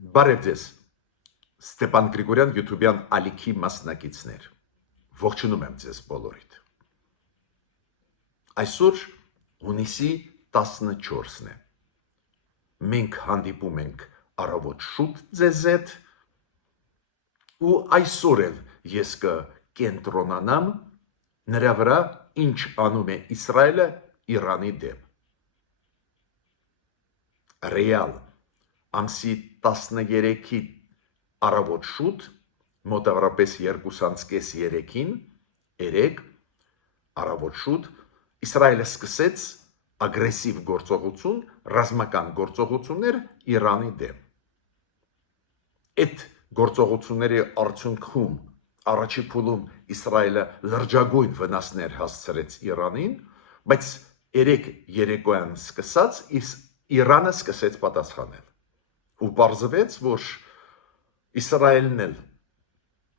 Բարև ձեզ, Ստեփան Գրիգորյան YouTube-յան ալիքի մասնակիցներ, ողջունում եմ ձեզ բոլորիդ։ Այսօր հունիսի 14-ն է, մենք հանդիպում ենք առավոտ շուտ ձեզ հետ ու այսօր էլ ես կկենտրոնանամ նրա վրա, ինչ անում է Իսրայելը Իրանի դեմ։ Ռեալ ամսի 13-ի առավոտ շուտ, մոտավորապես 2:30-3-ին, առավոտ շուտ, Իսրայելը սկսեց ագրեսիվ գործողություն, ռազմական գործողություններ Իրանի դեմ։ Այդ գործողությունների արդյունքում առաջի փուլում Իսրայելը լրջագույն վնասներ հասցրեց Իրանին, բայց երեկոյան սկսած Իրանը սկսեց պատասխանել։ Ու պարզվեց, որ Իսրայելն էլ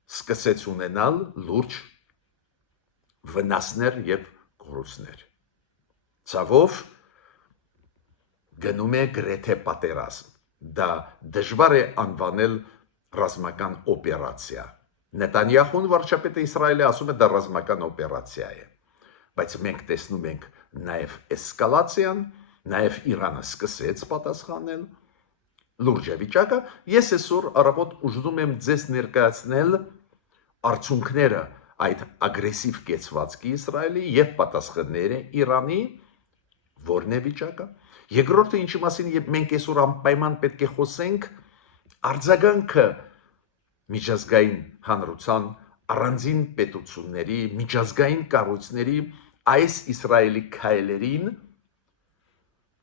սկսեց ունենալ լուրջ վնասներ և կորուստներ։ Ցավով գնում է գրեթե պատերազմ։ Դա դժվար է անվանել ռազմական օպերացիա։ Նետանյախուն վարչապետը Իսրայելի ասում է դա ռազմական օպերացիա է։ Բայց մենք տեսնում ենք նաև էսկալացիան, նաև Իրանը սկսեց պատասխանել։ Լուրջ է վիճակը, ես այսօր առավոտ ուզում եմ ձեզ ներկայացնել արդյունքները այդ ագրեսիվ կեցվածքի Իսրայելի և պատասխանները Իրանի, որն է վիճակը։ Երկրորդը, ինչի մասին մենք այսօր անպայման պետք է խոսենք, արձագանքը միջազգային հանրության, առանձին պետությունների, միջազգային կառույցների այս Իսրայելի քայլերին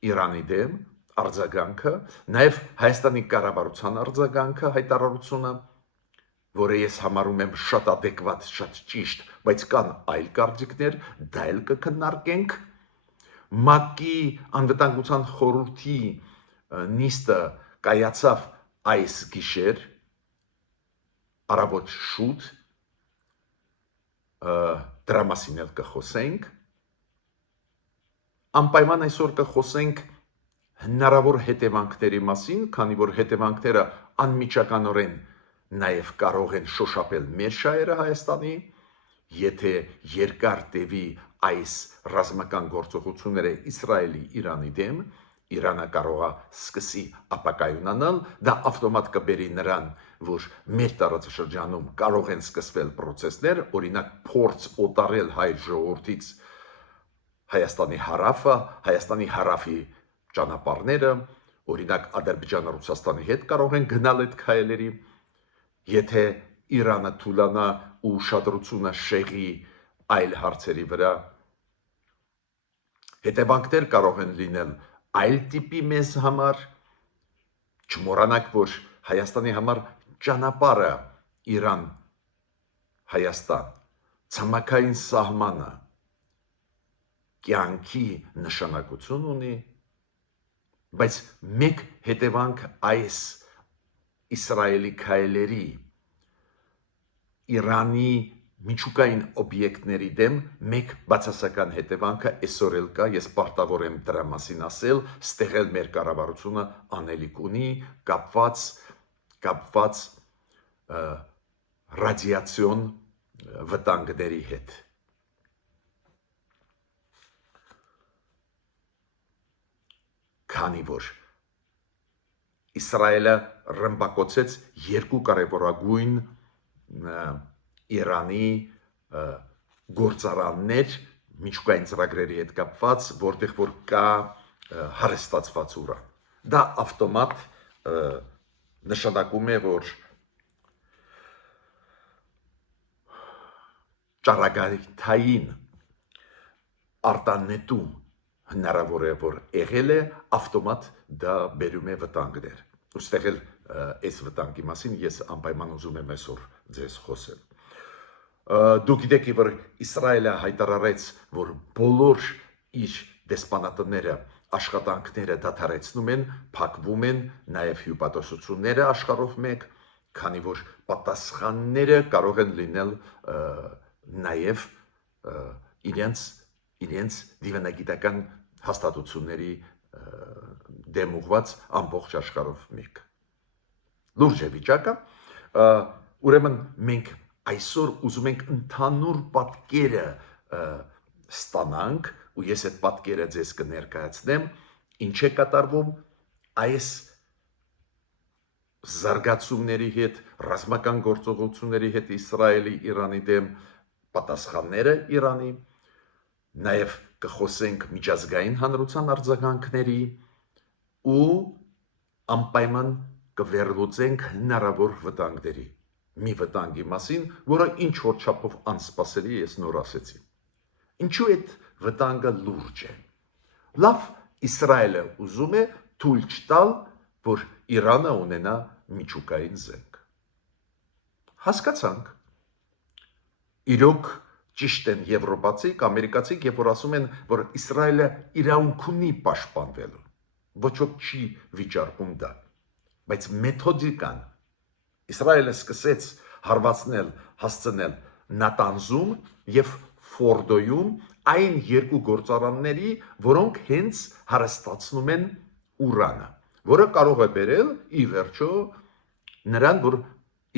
Իրանի դեմ արձագանքը, նաև Հայաստանի կառավարության արձագանքը, հայտարարությունը, որը ես համարում եմ շատ adekvat, շատ ճիշտ, բայց կան այլ կարծիքներ, դա էլ կքննարկենք։ ՄԱԿ-ի անվտանգության խորհրդի նիստը կայացավ այս գիշեր, առավոտ շուտ, դրա մասին էլ կխոսենք։ Անպայման այսօր կխոսենք հնարավոր հետևանքների մասին, քանի որ հետևանքները անմիջականորեն նաև կարող են շոշափել մեր շահերը Հայաստանի, եթե երկար տևի այս ռազմական գործողությունները Իսրայելի Իրանի դեմ, Իրանը կարող է սկսի ապակայունանալ, դա ավտոմատ կբերի նրան, որ մեր տարածաշրջանում կարող են սկսվել պրոցեսներ, օրինակ փորձ օտարել հայ ժողովրդից Հայաստանի հարավը, Հայաստանի հարավի ճանապարհները, օրինակ Ադրբեջանը Ռուսաստանի հետ կարող են գնալ այդ քայլերի, եթե Իրանը թուլանա ու ուշադրությունը շեղի այլ հարցերի վրա, հետևանքներ կարող են լինել այլ տիպի մեզ համար, չմոռանանք, որ Հայաստանի համար ճանապարհը Իրան, Հայաստան, ցամաքային սահմանը կյանքի նշանակություն ունի, բայց մեկ հետևանք այս Իսրայելի քայլերի Իրանի միջուկային օբյեկտների դեմ մեկ բացասական հետևանքը այսօր էլ կա, ես պարտավոր եմ դրա մասին ասել, ստեղել մեր կառավարությունը անելիք ունի, կապված ռադիացիոն վտանգների հետ։ Քանի որ Իսրայելը ռմբակոծեց երկու կարևորագույն Իրանի գործարաններ միջուկային ծրագրերի հետ կապված, որտեղ որ կա հարստացված ուրան։ Դա ավտոմատ նշանակում է, որ ճառագայթային արտանետում հնարավոր է, որ եղել է, ավտոմատ դա բերում է վտանգներ։ Ուստեղ էլ այս վտանգի մասին ես անպայման ուզում եմ այսօր ձեզ խոսել։ Դուք գիտեք, որ Իսրայելը հայտարարեց, որ բոլոր իր դեսպանատները, աշխատանքները դադարեցնում են, փակվում են, նաև հյուպատոսությունները աշխարհով մեկ, քանի որ պատասխանները կարող են լինել նաև իրենց դիվանագիտական հաստատությունների դեմ ուղված ամբողջ աշխարհով մեկ։ Լուրջ է վիճակը, ուրեմն մենք այսօր ուզում ենք ընդհանուր պատկերը ստանանք, ու ես այդ պատկերը ձեզ կներկայացնեմ, ինչ է կատարվում այս զարգացումների հետ, ռազմական գործողությունների հետ Իսրայելի Իրանի դեմ, պատասխանները Իրանի, նաև կխոսենք միջազգային հանրության արձագանքների ու անպայման կվերլուծենք հնարավոր վտանգների։ Մի վտանգի մասին, որը ինչ որ չափով անսպասելի ես նոր ասեցի։ Ինչու այդ վտանգը լուրջ է։ Լավ, Իսրայելը ուզում է թույլ չտալ, որ Իրանը ունենա միջուկային զենք։ Հասկացանք։ Իրոք ճիշտ են եվրոպացիք, ամերիկացիք, երբ որ ասում են, որ Իսրայելը իրավունք ունի պաշտպանվելու։ Ոչ ոք չի վիճարկում դա։ Բայց մեթոդիկան Իսրայելը սկսեց հարվածնել, հասցնել Նատանզում եւ Ֆորդոյում այն երկու գործարանների, որոնք հենց հարստացնում են ուրանը, որը կարող է բերել ի վերջո նրան, որ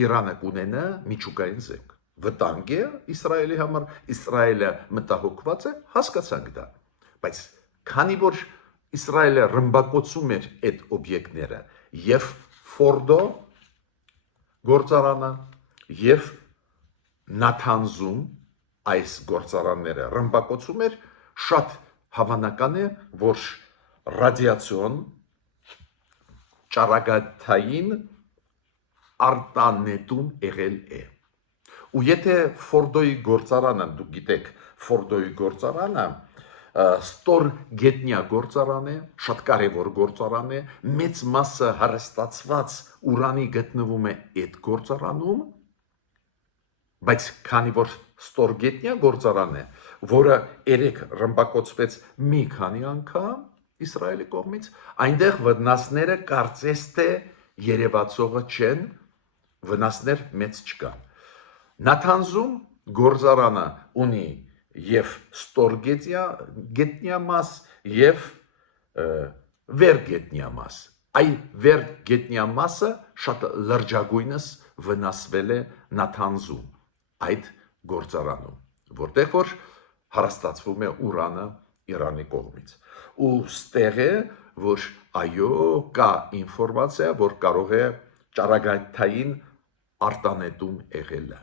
Իրանը կունենա միջուկային զենք։ Վտանգ է Իսրայելի համար, Իսրայելը մտահոգված է, հասկացանք դա։ Բայց քանի որ Իսրայելը ռմբակոծում էր այդ օբյեկտները եւ Ֆորդո գործարանը եւ Նաթանզում այս գործարանները ռմբակոծում էր, շատ հավանական է, որ ռադիացիոն ճառագայթային արտանետում եղել է։ Ու եթե Ֆորդոյի գործարանը, դուք գիտեք, Ֆորդոյի գործարանը ստոր գետնյա գործարան է, շատ կարևոր գործարան է, մեծ մասը հարստացված ուրանի գտնվում է այդ գործարանում, բայց քանի որ ստոր գետնյա գործարան է, որը երեք ռմբակոծվեց մի քանի անգամ Իսրայելի կողմից, այնտեղ վնասները կարծես թե երևացողը չեն, վնասներ մեծ չկան։ Նաթանզում գործարանը ունի եւ ստոր գետնյա մաս եւ վերգետնյա մաս։ Այ վերգետնյա մասը շատ լրջագույնս վնասվել է Նաթանզում, այդ գործարանում, որտեղ որ հարստացվում է ուրանը Իրանի կողմից։ Ու ստեղ է, որ այո, կա ինֆորմացիա, որ կարող է ճառագայթային արտանետում եղել է։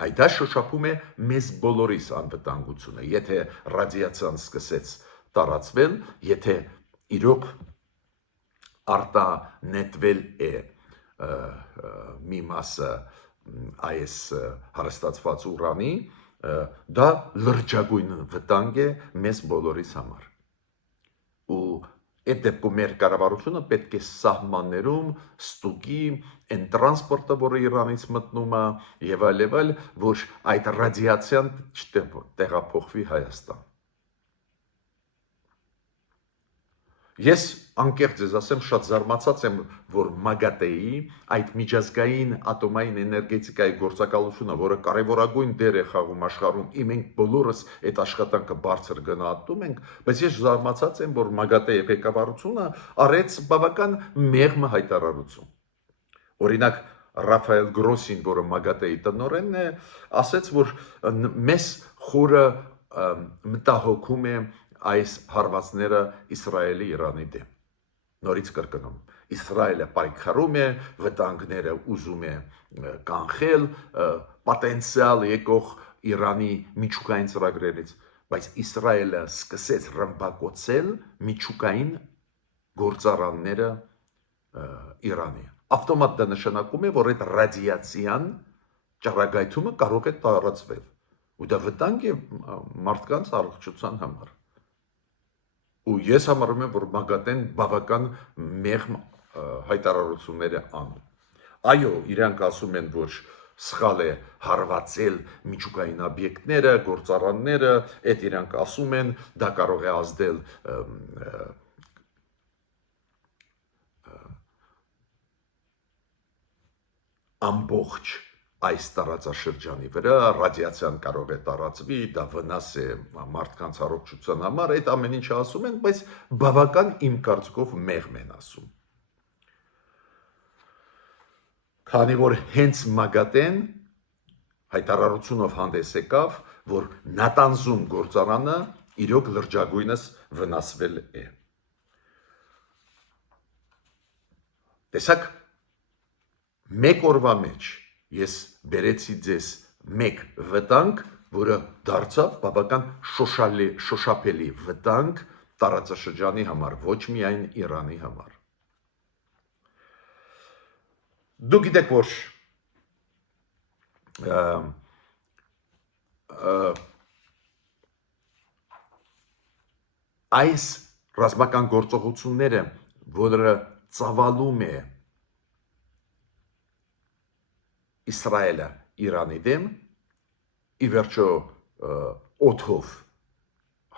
Այդ դա շոշափում է մեզ բոլորիս անվտանգությունը, եթե ռադիացիան սկսեց տարածվել, եթե իրոք արտանետվել է մի մասը այս հարստացված ուրանի, դա լրջագույն վտանգ է մեզ բոլորիս համար։ Ու այդ դեպքում մեր կառավարությունը պետք է սահմաններում ստուգի այն տրանսպորտը, որը Իրանից մտնում է եւ այլ, որ այդ ռադիացիան չտեղափոխվի Հայաստան։ Ես անկեղծ ես ասեմ, շատ զարմացած եմ, որ ՄԱԳԱՏԵ-ի այդ միջազգային ատոմային էներգետիկայի գործակալությունը, որը կարևորագույն դեր է խաղում աշխարհում, մենք բոլորս այդ աշխատանքը բարձր գնահատում ենք, բայց ես զարմացած եմ, որ ՄԱԳԱՏԵ-ի ղեկավարությունը արեց բավական մեղմ հայտարարություն։ Օրինակ Ռաֆայել Գրոսին, որը ՄԱԳԱՏԵ-ի տնօրենն է, ասաց, որ մեզ խորը մտահոգում է այս հարվածները Իսրայելի Իրանի դեմ։ Նորից կրկնում, Իսրայելը պայքարում է, վտանգները ուզում է կանխել, պոտենցիալ եկող Իրանի միջուկային ծրագրերից, բայց Իսրայելը սկսեց ռմբակոծել միջուկային գործարանները Իրանի։ Ավտոմատ դա նշանակում է, որ այդ ռադիացիան ճառագայթումը կարող է տարածվել, ու դա վտանգ է մարդկանց առողջության համար։ Ու ես համարում եմ, որ ՄԱԳԱՏԵ-ն բավական մեղմ հայտարարություններ է անում։ Այո, իրանք ասում են, որ սխալ է հարվածել միջուկային օբյեկտները, գործարանները, այդ իրանք ասում են, դա կարող է ազդել ամբողջ այս տարածաշրջանի վրա, ռադիացիան կարող է տարածվի, դա վնաս է մարդկանց առողջության համար, այդ ամեն ինչը ասում են, բայց բավական իմ կարծիքով մեղմ են ասում։ քանի որ հենց Մագատեն հայտարարությունով հանդես եկավ, որ Նատանզում գործարանը իրոք լրջագույնս վնասվել է։ Տեսակ, մեկ օրվա մեջ ես բերեցի ձեզ մեկ վտանգ, որը դարձավ բավական շոշափելի վտանգ տարածաշրջանի համար, ոչ միայն Իրանի համար։ Դուք գիտեք, որ այս ռազմական գործողությունները, որը ծավալում է Իսրայելը Իրանի դեմ, ի վերջո օդով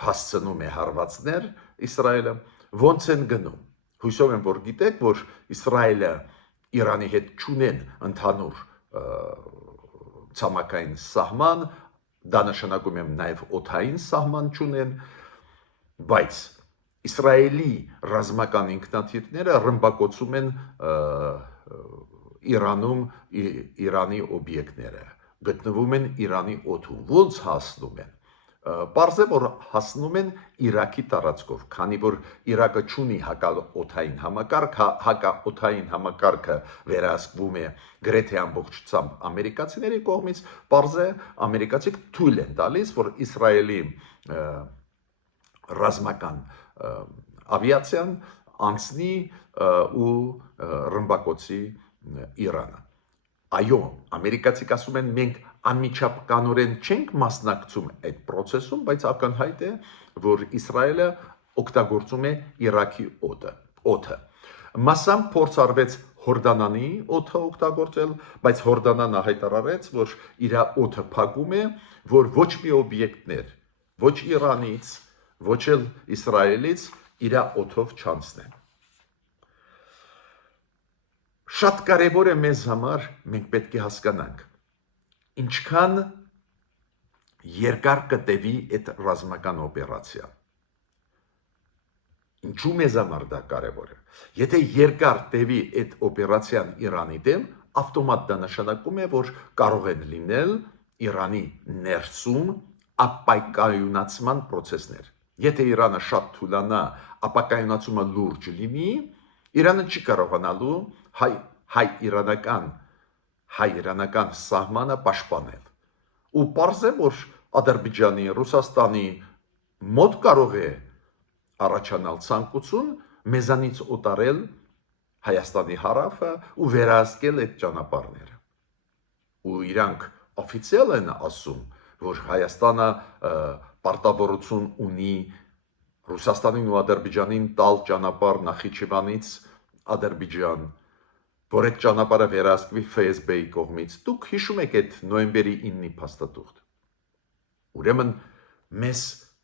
հասցնում է հարվածներ Իսրայելը, ոնց են գնում։ Հույսով եմ, որ գիտեք, որ Իսրայելը Իրանի հետ չունեն ընդհանուր ցամաքային սահման, դա նշանակում է նաև օդային սահման չունեն, բայց Իսրայելի ռազմական ինքնաթիռները ռմբակոծում են Իրանում Իրանի օբյեկտները, գտնվում են Իրանի օդում, ոնց հասնում են։ Պարզ է, որ հասնում են Իրաքի տարածքով, քանի որ Իրաքը չունի հակաօդային համակարգ, հակաօդային համակարգը վերահսկվում է գրեթե ամբողջությամբ ամերիկացիների կողմից, պարզ է, ամերիկացիք թույլ են տալիս, որ Իսրայելի ռազմական ավիացիան անցնի ու ռմբակոծի Իրանը։ Այո, ամերիկացիք ասում են, մենք անմիջապ կանորեն չենք մասնակցում այդ process-ում, բայց ակնհայտ է, որ Իսրայելը օգտագործում է Իրաքի օդը։ Մասամբ փորձ արվեց Հորդանանի օդը օգտագործել, բայց Հորդանանը հայտարարեց, որ իր օդը փակում է, որ ոչ մի օբյեկտներ, ոչ Իրանից, ոչ էլ Իսրայելից իր օդով չանցնեն։ Շատ կարևոր է մեզ համար, մենք պետք է հասկանանք, ինչքան երկար կտևի այդ ռազմական օպերացիա։ Ինչու մեզ համար դա կարևոր է։ Եթե երկար տևի այդ օպերացիան Իրանի դեմ, ավտոմատ դա նշանակում է, որ կարող են լինել Իրանի ներսում ապակայունացման process-ներ։ Եթե Իրանը շատ թուլանա, ապակայունացումը լուրջ լինի, Իրանը չի կարողանալու հայ-իրանական սահմանը պաշտպանել։ Ու պարզ է, որ Ադրբեջանի, Ռուսաստանի մոտ կարող է առաջանալ ցանկություն մեզանից օտարել Հայաստանի հարավը ու վերահսկել այդ ճանապարհները։ Ու իրանք օֆիցիալ են ասում, որ Հայաստանը պարտավորություն ունի Ռուսաստանին ու Ադրբեջանին տալ ճանապարհ Նախիջևանից Ադրբեջան, որ այդ ճանապարհը վերահսկվի FSB-ի կողմից։ Դուք հիշում եք այդ նոյեմբերի 9-ի փաստաթուղթ։ Ուրեմն մեզ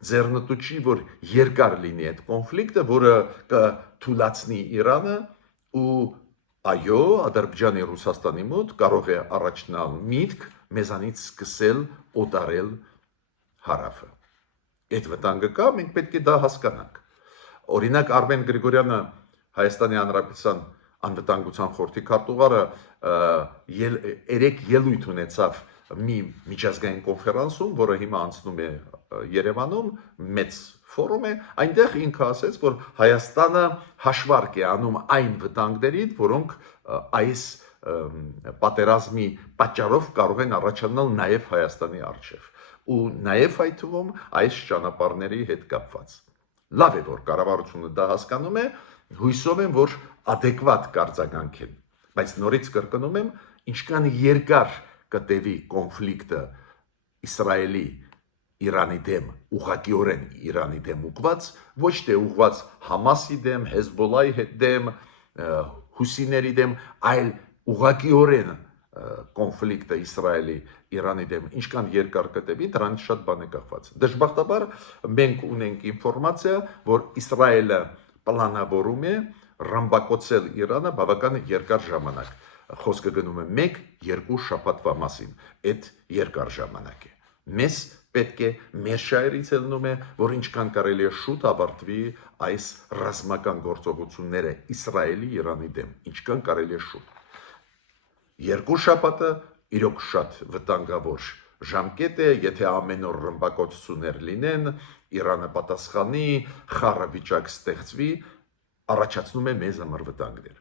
ձեռնտու չի, որ երկար լինի այդ կոնֆլիկտը, որը կթուլացնի Իրանը ու այո, Ադրբեջանի Ռուսաստանի մոտ կարող է առաջանալ միտք մեզանից սկսել օտարել հարավը։ Այդ վտանգը կա, մենք պետք է դա հասկանանք։ Օրինակ Արմեն Գրիգորյանը Հայաստանի Հանրապետության անվտանգության խորհրդի քարտուղարը երեք ելույթ ունեցավ մի միջազգային կոնֆերանսում, որը հիմա անցնում է Երևանում, մեծ ֆորում է, այնտեղ ինքը ասեց, որ Հայաստանը հաշվարկ է անում այն վտանգներից, որոնք այս պատերազմի պատճառով կարող են առաջանալ նաև Հայաստանի առջև ու նաև այդ թվում այս ճանապարհների հետ կապված։ Լավ է, որ կառավարությունը դա հասկանում է, հույսով եմ, որ adekvat կարձագանք են, բայց նորից կրկնում եմ, ինչքան երկար կտևի կոնֆլիկտը Իսրայելի Իրանի դեմ, ուղղակիորեն Իրանի դեմ ուղղված, ոչ թե ուղղված Համասի դեմ, Հեզբոլայի դեմ, Հուսիների դեմ, այլ ուղղակիորեն կոնֆլիկտը Իսրայելի Իրանի դեմ, ինչքան երկար կտևի, դրանից շատ բան է կախված։ Դժբախտաբար մենք ունենք ինֆորմացիա, որ Իսրայելը պլանավորում է ռմբակոծել Իրանը բավական երկար ժամանակ։ Խոսքը գնում է 1-2 շաբաթվա մասին, այդ երկար ժամանակ է։ Մեզ պետք է մեր շահերից ելնում է, որ ինչքան կարելի է շուտ ավարտվի այս ռազմական գործողությունները Իսրայելի Իրանի դեմ, ինչքան կարելի է շուտ։ Երկու շաբաթը իրոք շատ վտանգավոր ժամկետ է, եթե ամեն օր ռմբակոծություններ լինեն, Իրանը պատասխանի, խառը վիճակ ստեղծվի, առաջացնում է մեզ համար վտանգներ։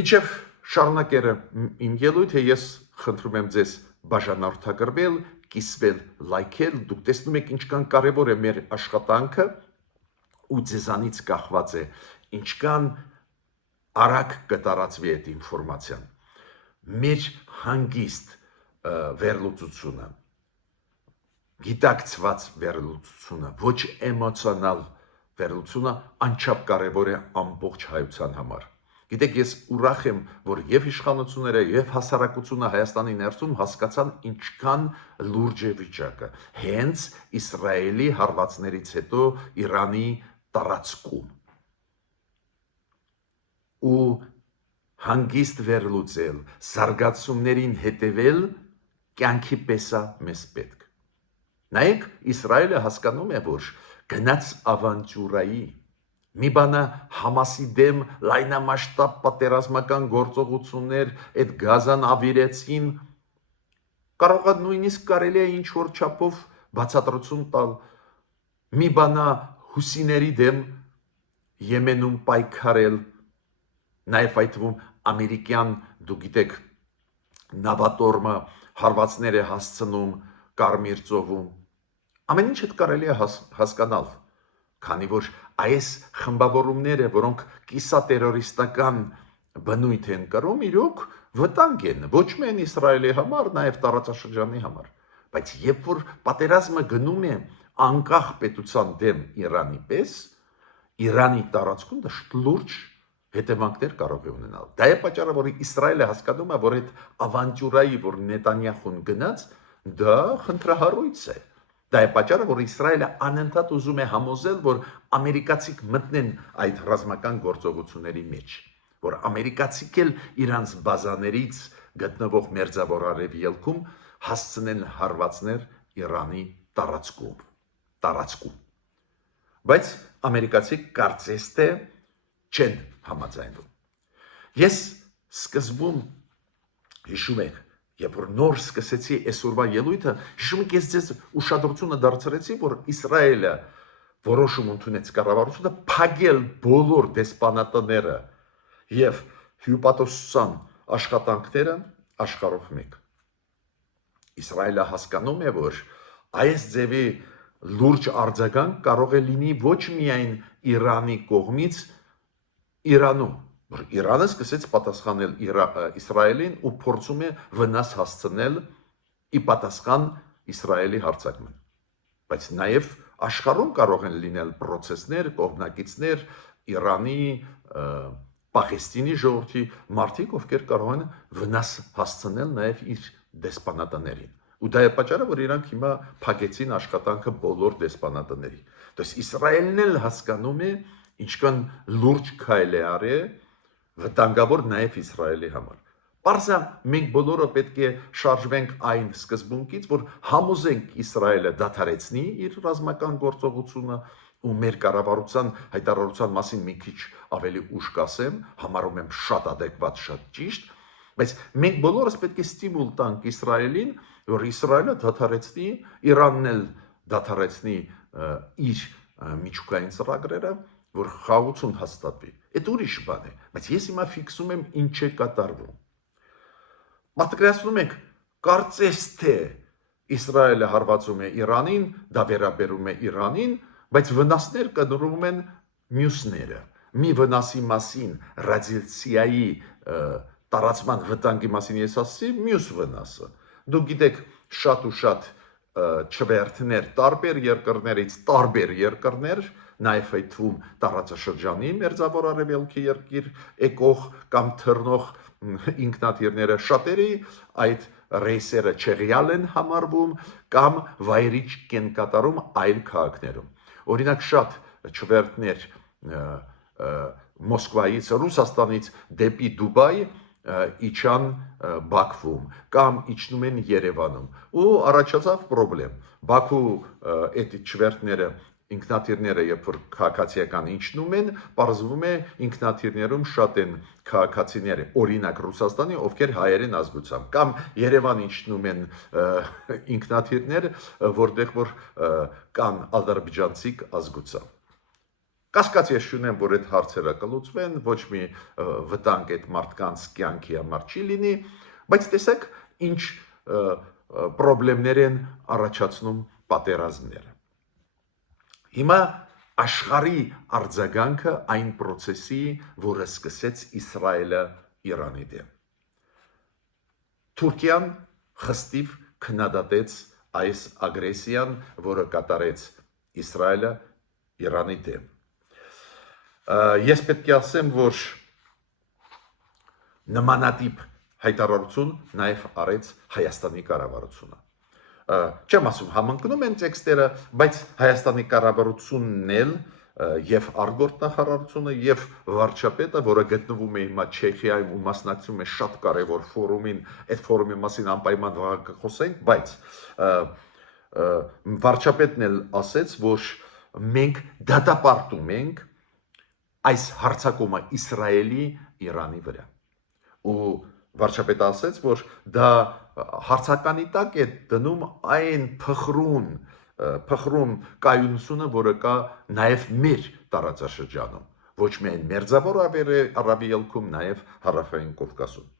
Միջև շարունակերը իմ ելույթը ես խնդրում եմ ձեզ բաժանորդագրվել, կիսվել, լայքել, դուք տեսնում եք ինչքան կարևոր է մեր աշխատանքը ու ձեզանից կախված է ինչքան արագ կտարածվի այդ ինֆորմացիան։ Մեր հանգիստ վերլուծությունը, գիտակցված վերլուծությունը, ոչ էմոցիոնալ վերլուծությունը անչափ կարևոր է ամբողջ հայության համար։ Գիտեք, ես ուրախ եմ, որ եւ իշխանությունները եւ հասարակությունը Հայաստանի ներսում հասկացան ինչքան լուրջ է վիճակը։ Հենց Իսրայելի հարվածներից հետո Իրանի տարածքում ու հանգիստ վերլուծել, զարգացումներին հետևել կյանքի պես է մեզ պետք։ Նայեք, Իսրայելը հասկանում է, որ գնաց ավանտյուրայի մի բանը Համասի դեմ լայնամասշտաբ պատերազմական գործողություններ այդ Գազան ավիրեցին, կարող է նույնիսկ կարելի է ինչ-որ չափով բացատրություն տալ, մի բանը հուսիների դեմ Եմենում պայքարել, նաև այդ թվում ամերիկյան, դուք գիտեք, նավատորմը հարվածներ է հասցնում Կարմիր ծովում, ամեն ինչ այդ կարելի է հասկանալ, քանի որ այս խմբավորումները, որոնք կիսատերորիստական բնույթ են կրում, իրոք վտանգ են ոչ միայն Իսրայելի համար, նաև տարածաշրջանի համար, բայց երբ որ պատերազմը գնում է անկախ պետության դեմ Իրանի պես, Իրանի տարածքում դա լուրջ հետևանքներ կարող է ունենալ։ Դա է պատճառը, որ Իսրայելը հասկանում է, որ այդ ավանտյուրայի, որ Նետանյախուն գնաց, դա խնդրահարույց է։ Դա է պատճառը, որ Իսրայելը անընդհատ ուզում է համոզել, որ ամերիկացիք մտնեն այդ ռազմական գործողությունների մեջ, որ ամերիկացիք էլ իրանց բազաներից գտնվող Մերձավոր Արևելքում հասցնեն հարվածներ Իրանի տարածքում։ Բայց ամերիկացիք կարծես թե չեն համաձայնվում։ Ես սկզբում հիշում եք, երբ որ նոր սկսեցի այսօրվա ելույթը, հիշում եք, ես ձեզ ուշադրությունը դարձրեցի, որ Իսրայելը որոշում ընդունեց կառավարությունը փակել բոլոր դեսպանատները եւ հյուպատոսության աշխատանքները աշխարհով մեկ։ Իսրայելը հասկանում է, որ այս ձևի լուրջ արձագանք կարող է լինի ոչ միայն Իրանի կողմից Իրանում, որ Իրանը սկսեց պատասխանել Իսրայելին ու փորձում է վնաս հասցնել ի պատասխան Իսրայելի հարձակման, բայց նաև աշխարհում կարող են լինել պրոցեսներ, կողմնակիցներ Իրանի, Պաղեստինի ժողովրդի մարդիկ, ովքեր կարող են վնաս հասցնել նաև իր դեսպանատներին։ Ու դա է պատճառը, որ իրանք հիմա փակեցին աշխատանքը բոլոր դեսպանատների։ Դες Իսրայելն էլ հասկանում է, ինչքան լուրջ քայլ է արել, վտանգավոր նաև Իսրայելի համար։ Պարզա մենք բոլորը պետք է շարժվենք այն սկզբունքից, որ համոզենք Իսրայելը դադարեցնի իր ռազմական գործողությունը ու մեր կառավարության հայտարարության մասին մի քիչ ավելի ուշ կասեմ, համարում եմ շատ adekvat, շատ ճիշտ, բայց մենք բոլորս պետք է ստիմուլ տանք Իսրայելին, որ Իսրայելը դադարեցնի, Իրանն էլ դադարեցնի իր միջուկային ծրագրերը, որ խաղաղություն հաստատվի։ Այդ ուրիշ բան է, բայց ես հիմա ֆիքսում եմ ինչ է կատարվում։ Պատկերացնում եք, կարծես թե Իսրայելը հարվածում է Իրանին, դա վերաբերում է Իրանին, բայց վնասներ կդրում են մյուսները։ Մի վնասի մասին, ռադիացիայի տարածման վտանգի մասին ես ասացի, մյուս վնասը։ Դուք գիտեք, շատ ու շատ չվերթներ տարբեր երկրներից, տարբեր երկրներ, նաև այդ թվում տարածաշրջանի Մերձավոր Արևելքի երկիր եկող կամ թռնող ինքնաթիռները շատերի այդ ռեյսերը չեղյալ են համարվում կամ վայրիչ են կատարում այլ քաղաքներում։ Օրինակ շատ չվերթներ Մոսկվայից, Ռուսաստանից դեպի Դուբայ իջան Բաքվում կամ իջնում են Երևանում ու առաջացավ խնդրեմ Բաքու այդ չվերթները ինքնաթիռները երբ որ քաղաքացիական իջնում են, պարզվում է ինքնաթիռներում շատ են քաղաքացիները, օրինակ Ռուսաստանի, ովքեր հայեր են ազգությամբ, կամ Երևան իջնում են ինքնաթիռներ, որտեղ որ կան ադրբեջանցի ազգությամբ։ Կասկած ես չունեմ, որ այդ հարցերը կլուծվեն, ոչ մի վտանգ այդ մարդկանց կյանքի համար չի լինի, բայց տեսեք, ինչ պրոբլեմներ են առաջացնում պատերազմները։ Հիմա աշխարհի արձագանքը այն process-ի, որը սկսեց Իսրայելը Իրանի դեմ։ Թուրքիան խստիվ քննադատեց այս ագրեսիան, որը կատարեց Իսրայելը Իրանի դեմ։ Ես պետք է ասեմ, որ նմանատիպ հայտարարություն նաև արեց Հայաստանի կառավարությունը։ Չեմ ասում համընկնում են տեքստերը, բայց Հայաստանի կառավարությունն էլ եւ արգորդ նախարարությունը եւ վարչապետը, որը գտնվում է հիմա Չեխիայում ու մասնակցում է շատ կարեւոր ֆորումին, այդ ֆորումի մասին անպայման կխոսենք, բայց վարչապետն էլ ասեց, որ մենք դատապարտում ենք այս հարձակումը Իսրայելի Իրանի վրա։ Ու վարչապետը ասեց, որ դա հարցականի տակ է դնում այն փխրուն կայունությունը, որը կա նաև մեր տարածաշրջանում, ոչ միայն Մերձավոր Արաբելքում, նաև Հարավային Կովկասում։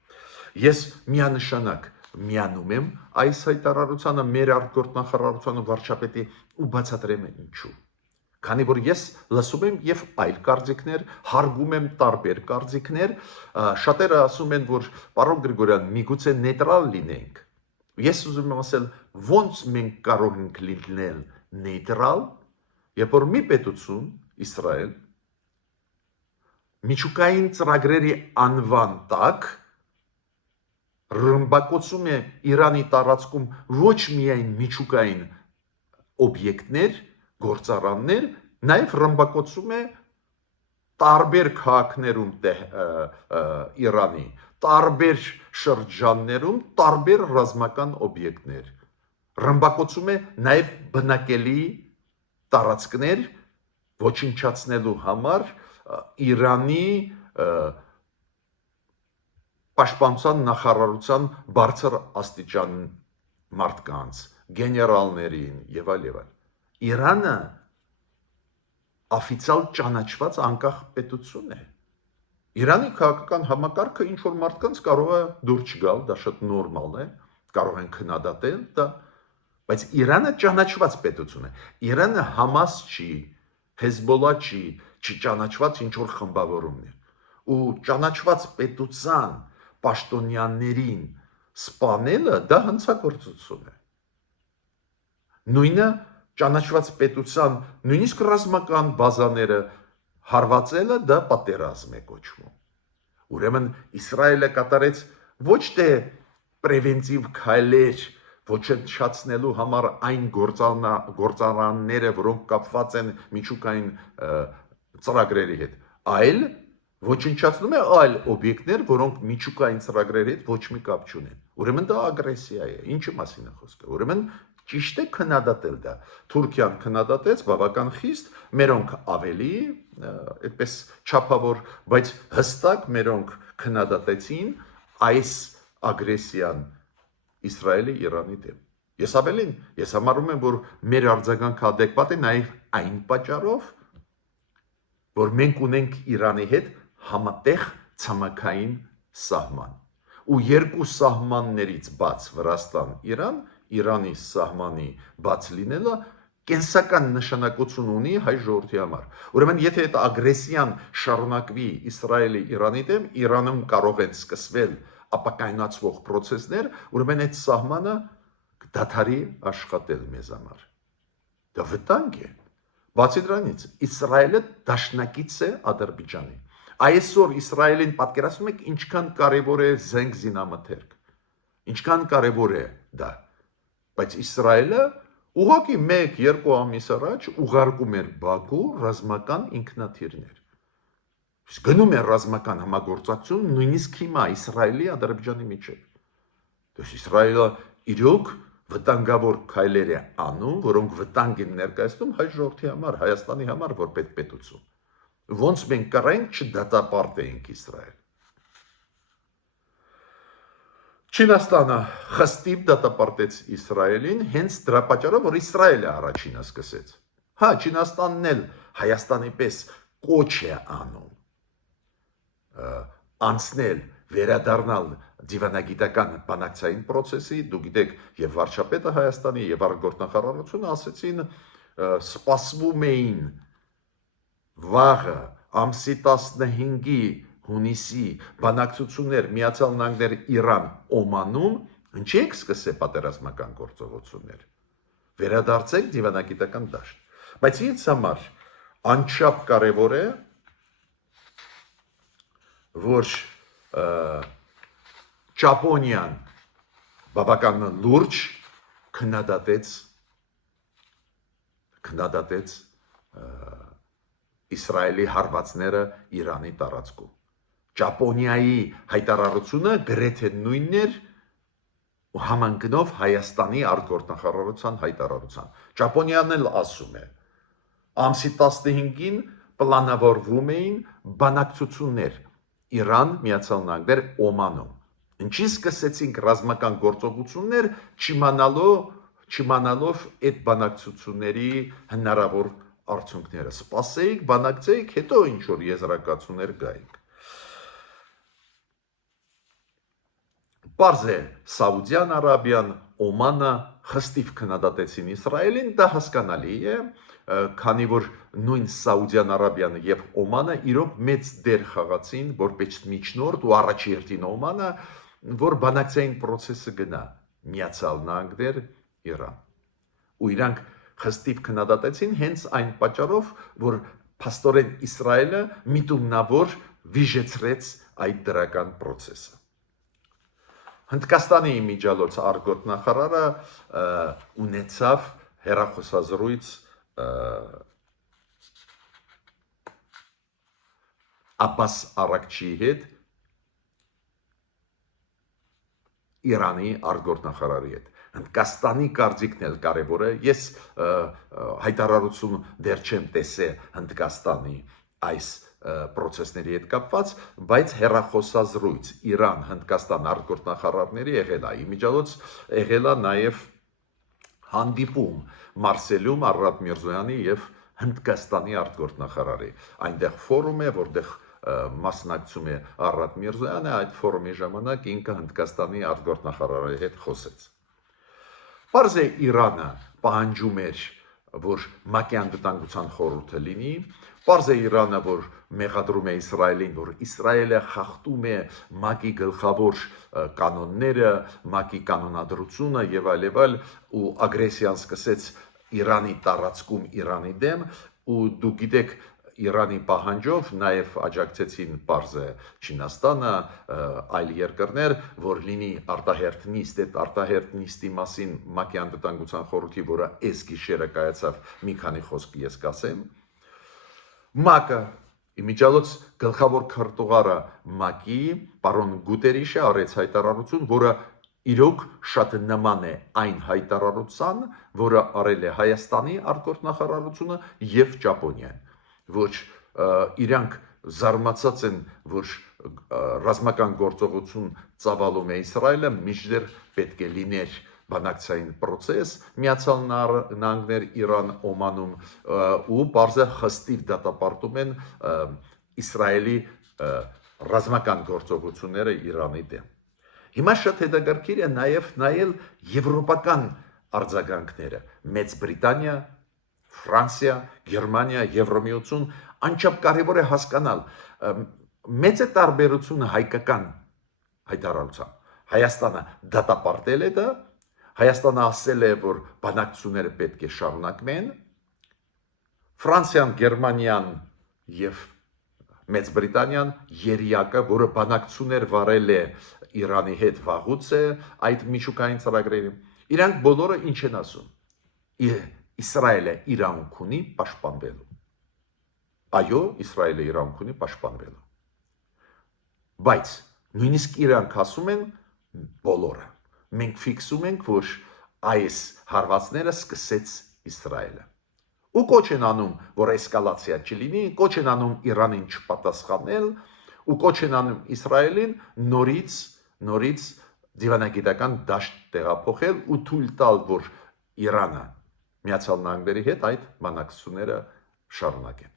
Ես միանշանակ միանում եմ այս հայտարարությանը, մեր արտգործ նախարարությանը, վարչապետի ու բացատրեմ ինչու։ Քանի որ ես լսում եմ եւ այլ կարծիքներ, հարգում եմ տարբեր կարծիքներ, շատերը ասում են, որ պարոն Գրիգորյան, միգուցե նեյտրալ լինենք։ Ես ուզում եմ ասել, ոնց մենք կարող ենք լինել նեյտրալ, երբ որ մի պետություն, Իսրայել, միջուկային ծրագրերի անվան տակ ռմբակոծում է Իրանի տարածքում ոչ միայն միջուկային օբյեկտներ, գործարաններ, նաև ռմբակոծում է տարբեր քաղաքներում Իրանի, տարբեր շրջաններում, տարբեր ռազմական օբյեկտներ, ռմբակոծում է նաև բնակելի տարածքներ ոչնչացնելու համար Իրանի պաշտպանության նախարարության բարձր աստիճան մարդկանց, գեներալներին եւ այլ։ Իրանը օֆիցիալ ճանաչված անկախ պետություն է։ Իրանի քաղաքական համակարգը ինչ որ մարդկանց կարող է դուր չգալ, դա շատ նորմալ է, կարող են քննադատել դա, բայց Իրանը ճանաչված պետություն է։ Իրանը Համաս չի, Հեզբոլա չի, չճանաչված ինչ որ խմբավորումներ։ Ու ճանաչված պետության պաշտոնյաներին սպանելը դա հանցագործություն է։ Նույնը ճանաչված պետության նույնիսկ ռազմական բազաները հարվածելը դա պատերազմ է կոչվում։ Ուրեմն Իսրայելը կատարեց ոչ թե պրևենտիվ քայլեր ոչնչացնելու համար այն գործարանները, որոնք կապված են միջուկային ծրագրերի հետ, այլ ոչնչացնում է այլ օբյեկտներ, որոնք միջուկային ծրագրերի հետ ոչ մի կապ չունեն։ Ուրեմն դա ագրեսիա է։ Ինչի մասին է խոսքը։ Ուրեմն ճիշտ է քննադատել դա։ Թուրքիան քննադատեց բավական խիստ, մերոնք ավելի, այդպես չափավոր, բայց հստակ մերոնք քննադատեցին այս ագրեսիան Իսրայելի Իրանի դեմ։ Ես ավելին, ես համարում եմ, որ մեր արձագանքը adekvat է նաև այն պատճառով, որ մենք ունենք Իրանի հետ համատեղ ցամաքային սահման։ Ու երկու սահմաններից բաց Վրաստան-Իրան, Իրանի սահմանի բաց լինելը կենսական նշանակություն ունի հայ ժողովրդի համար։ Ուրեմն եթե այդ ագրեսիան շարունակվի Իսրայելի Իրանի դեմ, Իրանում կարող են սկսվել ապակայնացվող process-ներ, ուրեմն այդ սահմանը դադարի աշխատել մեզ համար։ Դա վտանգ է։ Բացի դրանից, Իսրայելը դաշնակից է Ադրբեջանի։ Այսօր Իսրայելին պատկերացնում եք ինչքան կարևոր է զենք զինամթերք։ Ինչքան կարևոր է դա։ Բայց Իսրայելը ուղղակի 1-2 ամիս առաջ ուղարկում էր Բաքու ռազմական ինքնաթիռներ։ Իսկ գնում է ռազմական համագործակցություն նույնիսկ հիմա Իսրայելի Ադրբեջանի միջև։ Դες Իսրայելը իրոք վտանգավոր քայլեր է անում, որոնք վտանգ են ներկայացնում հայ ժողովրդի համար, Հայաստանի համար որպես պետություն։ Ոնց մենք կռենք չդատապարտեինք Իսրայել։ Չինաստանը խստիվ դատապարտեց Իսրայելին հենց դրա պատճառով, որ Իսրայելը առաջինը սկսեց։ Հա, Չինաստանն էլ Հայաստանի պես կոչ է անում անցնել, վերադառնալ դիվանագիտական բանակցային process-ի, դու գիտեք, եւ վարչապետը Հայաստանի եւ արտգործնախարարությունը ասեցին, սպասվում էին վաղը ամսի 15-ի հունիսի բանակցություններ Միացյալ Նահանգներ Իրան Օմանում, ինչի եք սկսել պատերազմական գործողություններ։ Վերադարձեք դիվանագիտական դաշտ։ Բայց ինձ համար անչափ կարևոր է, որ Ճապոնիան բավական լուրջ քննադատեց Իսրայելի հարվածները Իրանի տարածքում։ Ճապոնիայի հայտարարությունը գրեթե նույնն էր համընկնով Հայաստանի արտգործնախարարության հայտարարության։ Ճապոնիան էլ ասում է, ամսի 15-ին պլանավորվում էին բանակցություններ Իրան, Միացյալ Նահանգներ, Օմանում։ Ինչի սկսեցինք ռազմական գործողություններ, չիմանալով այդ բանակցությունների հնարավոր արդյունքները։ Սպասեիք, բանակցեիք, հետո ինչ որ եզրակացություններ գայիք։ Պարզ է, Սաուդյան Արաբիան, Օմանը խստիվ քննադատեցին Իսրայելին, դա հասկանալի է, քանի որ նույն Սաուդյան Արաբիան եւ Օմանը իրոք մեծ դեր խաղացին որպես միջնորդ ու առաջերտին Օմանը, որ բանակցային process-ը գնա Միացյալ Նահանգներ Իրան։ Ու իրանք խստիվ քննադատեցին հենց այն պատճառով, որ փաստորեն Իսրայելը միտումնավոր վիժեցրեց այդ դրական process-ը։ Հնդկաստանի իմիջիալոց արտգործնախարարը ունեցավ հեռախոսազրույց Աբբաս Արաքչիի հետ, Իրանի արտգործնախարարի հետ։ Հնդկաստանի կարծիքն էլ կարևոր է։ Ես հայտարարություն դեռ չեմ տեսել Հնդկաստանի այս process-ների հետ կապված, բայց հեռախոսազրույց Իրան, Հնդկաստան արտգործնախարարների եղել է, իմիջիալոց եղել է նաև հանդիպում Մարսելում Արարատ Միրզոյանի եւ Հնդկաստանի արտգործնախարարի։ Այնտեղ ֆորում է, որտեղ մասնակցում է Արարատ Միրզոյանը, այդ ֆորումի ժամանակ ինքը Հնդկաստանի արտգործնախարարի հետ խոսեց։ Պարզ է Իրանը պահանջում էր, որ ՄԱԿ-ի անվտանգության խորհուրդը լինի, պարզ է Իրանը, որ մեղադրում է Իսրայելին, որ Իսրայելը խախտում է ՄԱԿ-ի գլխավոր կանոնները, ՄԱԿ-ի կանոնադրությունը եւ այլ, ու ագրեսիան սկսեց Իրանի տարածքում Իրանի դեմ, ու դու գիտեք, Իրանի պահանջով նաև աջակցեցին պարզ է Չինաստանը, այլ երկրներ, որ լինի արտահերթ նիստ, այդ արտահերթ նիստի մասին ՄԱԿ-ի անվտանգության խորհրդի, որը այս գիշերը կայացավ, մի քանի խոսք ես կասեմ։ ՄԱԿ-ը իմիջիալոց գլխավոր քարտուղարը ՄԱԿ-ի պարոն Գուտերիշը արեց հայտարարություն, որը իրոք շատ նման է այն հայտարարության, որը արել է Հայաստանի արտգործնախարարությունը եւ Ճապոնիան, որ իրանք զարմացած են, որ ռազմական գործողություն ծավալում է Իսրայելը, մինչդեռ պետք է լիներ բանակցային process Միացյալ Նահանգներ Իրան Օմանում ու բարձր խստիվ դատապարտում են Իսրայելի ռազմական գործողությունները Իրանի դեմ։ Հիմա շատ հետաքրքիր է նաև նայել եվրոպական արձագանքները։ Մեծ Բրիտանիա, Ֆրանսիա, Գերմանիա, Եվրոմիություն, անչափ կարևոր է հասկանալ մեծ է տարբերությունը հայկական հայտարարության։ Հայաստանը դատապարտել է դա, Հայաստանը ասել է, որ բանակցությունները պետք է շարունակվեն, Ֆրանսիան, Գերմանիան եւ Մեծ Բրիտանիան երիակը, որը բանակցություններ վարել է Իրանի հետ վաղուց է այդ միջուկային ծրագրերի, իրանք բոլորը ինչ են ասում։ Իսրայելը իրավունք ունի պաշտպանվելու։ Այո, Իսրայելը իրավունք ունի պաշտպանվելու։ Բայց նույնիսկ իրանք ասում են բոլորը։ Մենք ֆիքսում ենք, որ այս հարվածները սկսեց Իսրայելը։ Ու կոչ են անում, որ էսկալացիա չլինի, կոչ են անում Իրանին չպատասխանել, ու կոչ են անում Իսրայելին նորից դիվանագիտական դաշտ տեղափոխել ու թույլ տալ, որ Իրանը Միացյալ Նահանգների հետ այդ բանակցությունները շարունակեն։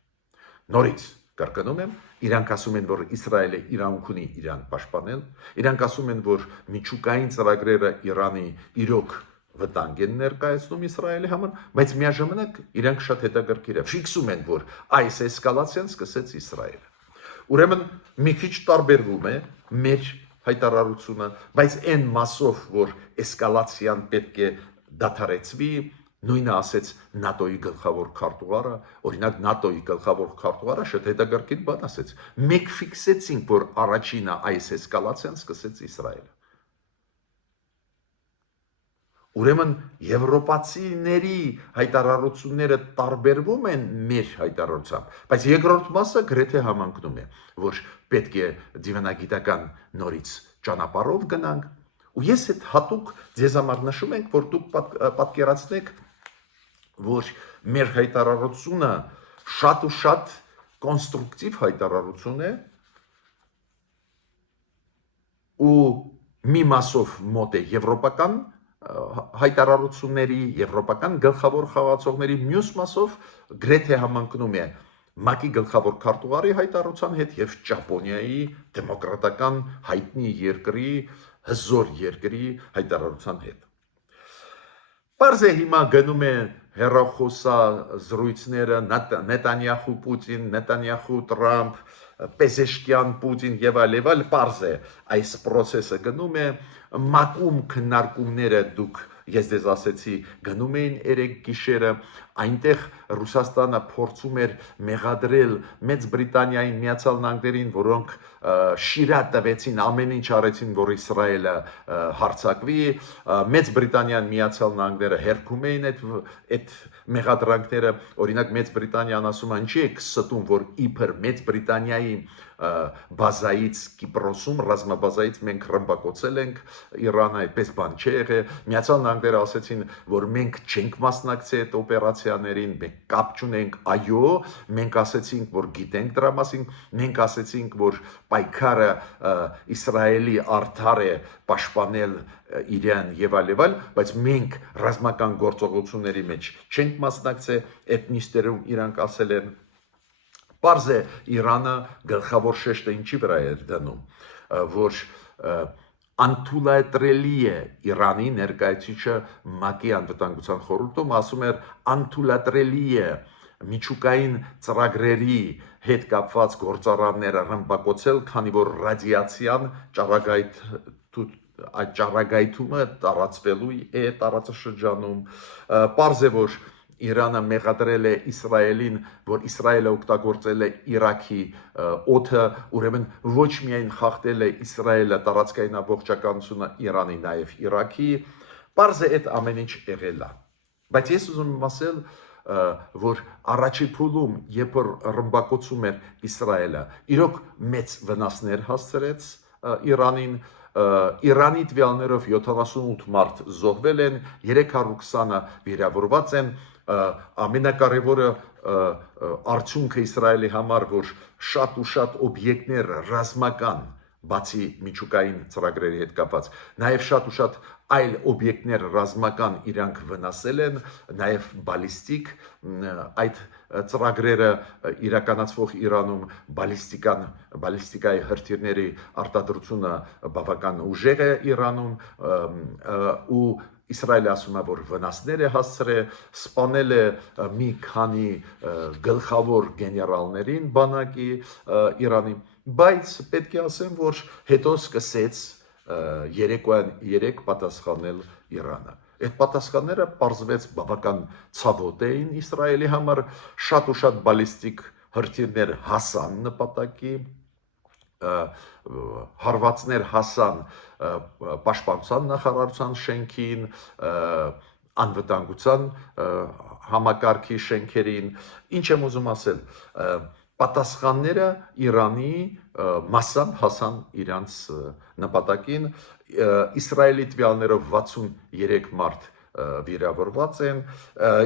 Նորից կրկնում եմ, իրանք ասում են, որ Իսրայելը իրավունք ունի Իրան պաշտպանել, իրանք ասում են, որ միջուկային ծրագրերը Իրանի իրոք վտանգ են ներկայացնում Իսրայելի համար, բայց միաժամանակ իրանք շատ հետաքրքիր է, ֆիքսում են, որ այս էսկալացիան սկսեց Իսրայելը։ Ուրեմն մի քիչ տարբերվում է մեր հայտարարությունը, բայց այն մասով, որ էսկալացիան պետք է դադարեցվի, նույնը ասեց ՆԱՏՕ-ի գլխավոր քարտուղարը, օրինակ ՆԱՏՕ-ի գլխավոր քարտուղարը շատ հետաքրքիր բան ասեց։ Մենք ֆիքսեցինք, որ առաջինը այս էսկալացիան սկսեց Իսրայելը։ Ուրեմն եվրոպացիների հայտարարությունները տարբերվում են մեր հայտարարությամբ, բայց երկրորդ մասը գրեթե համընկնում է, որ պետք է դիվանագիտական նորից ճանապարհով գնանք, ու ես այդ հատուկ ձեզ համար նշում ենք, որ դուք պատկերացնեք, որ մեր հայտարարությունը շատ ու շատ կոնստրուկտիվ հայտարարություն է ու մի մասով մոտ է եվրոպական հայտարարությունների, եվրոպական գլխավոր խաղացողների, մյուս մասով գրեթե համընկնում է ՄԱԿ-ի գլխավոր քարտուղարի հայտարարության հետ եւ Ճապոնիայի դեմոկրատական հայտնի երկրի, հզոր երկրի հայտարարության հետ։ Պարզ է հիմա գնում է հեռախոսազրույցները Նետանյախու Պուտին, Նետանյախու Տրամփ, Պեզեշկյան Պուտին եւ այլ, պարզ է այս process-ը գնում է, ՄԱԿ-ում քննարկումները դուք ես դες ասեցի գնում էին երեք գիշերը, այնտեղ Ռուսաստանը փորձում էր մեղադրել Մեծ Բրիտանիային, Միացյալ Նահանգներին, որոնք շիրա տվեցին, ամեն ինչ արեցին, որ Իսրայելը հարձակվի, Մեծ Բրիտանիան, Միացյալ Նահանգները հերքում էին այդ մեղադրանքները, օրինակ Մեծ Բրիտանիան ասում է, ինչի եք ստում, որ իբր Մեծ Բրիտանիայի բազայից Կիպրոսում, ռազմաբազայից մենք ռմբակոծել ենք Իրանը, այդպես բան չի եղել։ Միացյալ Նահանգները ասեցին, որ մենք չենք մասնակցել այդ օպերացիաներին, մենք կապ չունենք, այո, մենք ասեցինք, որ գիտենք դրա մասին, մենք ասեցինք, որ պայքարը Իսրայելի արդար է պաշտպանել իրան եւ այլ, բայց մենք ռազմական գործողությունների մեջ չենք մասնակցել, այդ նիստերում իրանք ասել են։ Պարզ է Իրանը գլխավոր շեշտը ինչի վրա է դնում, որ անթույլատրելի է Իրանի ներկայացուցիչը ՄԱԿ-ի անվտանգության խորհրդում ասում էր անթույլատրելի է միջուկային ծրագրերի հետ կապված գործարանները ռմբակոծել, քանի որ ռադիացիան այդ ճառագայթումը տարածվելու է տարածաշրջանում, պարզ է որ Իրանը մեղադրել է Իսրայելին, որ Իսրայելը օգտագործել է Իրաքի օդը, ուրեմն ոչ միայն խախտել է Իսրայելը տարածքային ամբողջականությունը Իրանի, նաև Իրաքի, պարզ է այդ ամեն ինչ եղել է։ Բայց ես ուզում եմ ասել, որ առաջի փուլում, երբ որ ռմբակոծում էր Իսրայելը, իրոք մեծ վնասներ հասցրեց Իրանին, Իրանի տվյալներով 78 մարդ զոհվել են, 320-ը վիրավորված են, ամենակարևորը արդյունքը Իսրայելի համար, որ շատ ու շատ օբյեկտներ ռազմական, բացի միջուկային ծրագրերի հետ կապված, նաև շատ ու շատ այլ օբյեկտներ ռազմական իրանք վնասել են, նաև բալիստիկ, այդ ծրագրերը իրականացվող Իրանում բալիստիկայի հրթիռների արտադրությունը բավական ուժեղ է Իրանում ու Իսրայելը ասում է, որ վնասներ է հասցրել, սպանել է մի քանի գլխավոր գեներալներին բանակի Իրանի, բայց պետք է ասեմ, որ հետո սկսեց երեք պատասխանել Իրանը։ Այդ պատասխանները պարզվեց բավական ցավոտ էին Իսրայելի համար, շատ ու շատ բալիստիկ հրթիռներ հասան նպատակի, հարվածներ հասան պաշտպանության նախարարության շենքին, անվտանգության համակարգի շենքերին, ինչ եմ ուզում ասել, պատասխանները Իրանի մասամբ հասան իրանց նպատակին, Իսրայելի տվյալներով 63 մարդ վիրավորված են,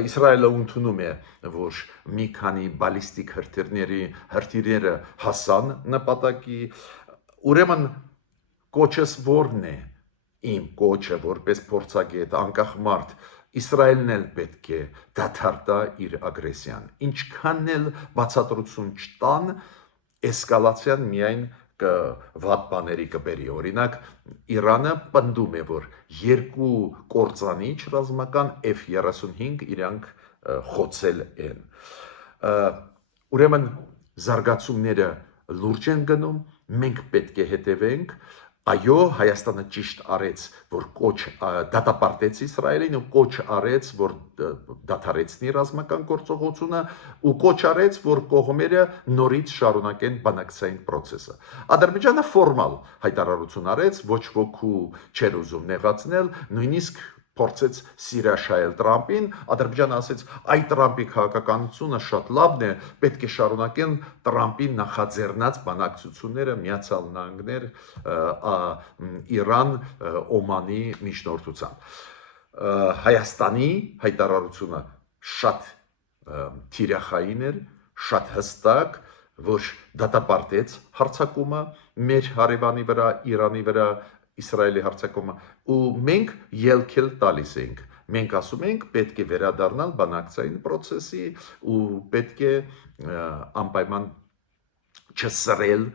Իսրայելը ընդունում է, որ մի քանի բալիստիկ հրթիռները հասան նպատակի, ուրեմն կոչս որն է, իմ կոչը որպես փորձագետ, անկախ մարդ, Իսրայելն էլ պետք է դադար տա իր ագրեսիան, ինչքան էլ բացատրություն չտան, էսկալացիան միայն վատ բաների կբերի, օրինակ Իրանը պնդում է, որ երկու կործանիչ ռազմական F-35 իրանք խոցել են, ուրեմն զարգացումները լուրջ են գնում, մենք պետք է հետևենք, այո, Հայաստանը ճիշտ արեց, որ դատապարտեց Իսրայելին ու կոչ արեց, որ դադարեցնի ռազմական գործողությունը ու կոչ արեց, որ կողմերը նորից շարունակեն բանակցային process-ը։ Ադրբեջանը ֆորմալ հայտարարություն արեց, ոչ ոքի չէր ուզում նեղացնել, նույնիսկ փորձեց սիրաշայել Տրամպին, Ադրբեջանը ասեց, այ Տրամպի քաղաքականությունը շատ լավն է, պետք է շարունակեն Տրամպի նախաձեռնած բանակցությունները Միացյալ Նահանգներ, Իրան, Օմանի միջնորդությամբ։ Հայաստանի հայտարարությունը շատ թիրախային էր, շատ հստակ, որ դատապարտեց հարձակումը մեր հարևանի վրա, Իրանի վրա, Իսրայելի հարձակումը, ու մենք ելքել տալիս ենք, մենք ասում ենք պետք է վերադառնալ բանակցային process-ի ու պետք է անպայման չսրել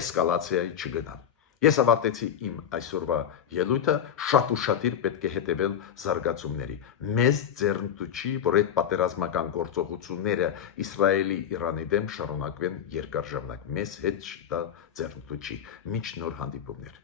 էսկալացիայի չգնալ։ Ես ավարտեցի իմ այսօրվա ելույթը, շատ ուշադիր պետք է հետևել զարգացումների։ Մեզ ձեռնտու չի, որ այդ պատերազմական գործողությունները Իսրայելի Իրանի դեմ շարունակվեն երկար ժամանակ։ Մեզ հետ դա ձեռնտու չի։ Մինչ նոր հանդիպումներ։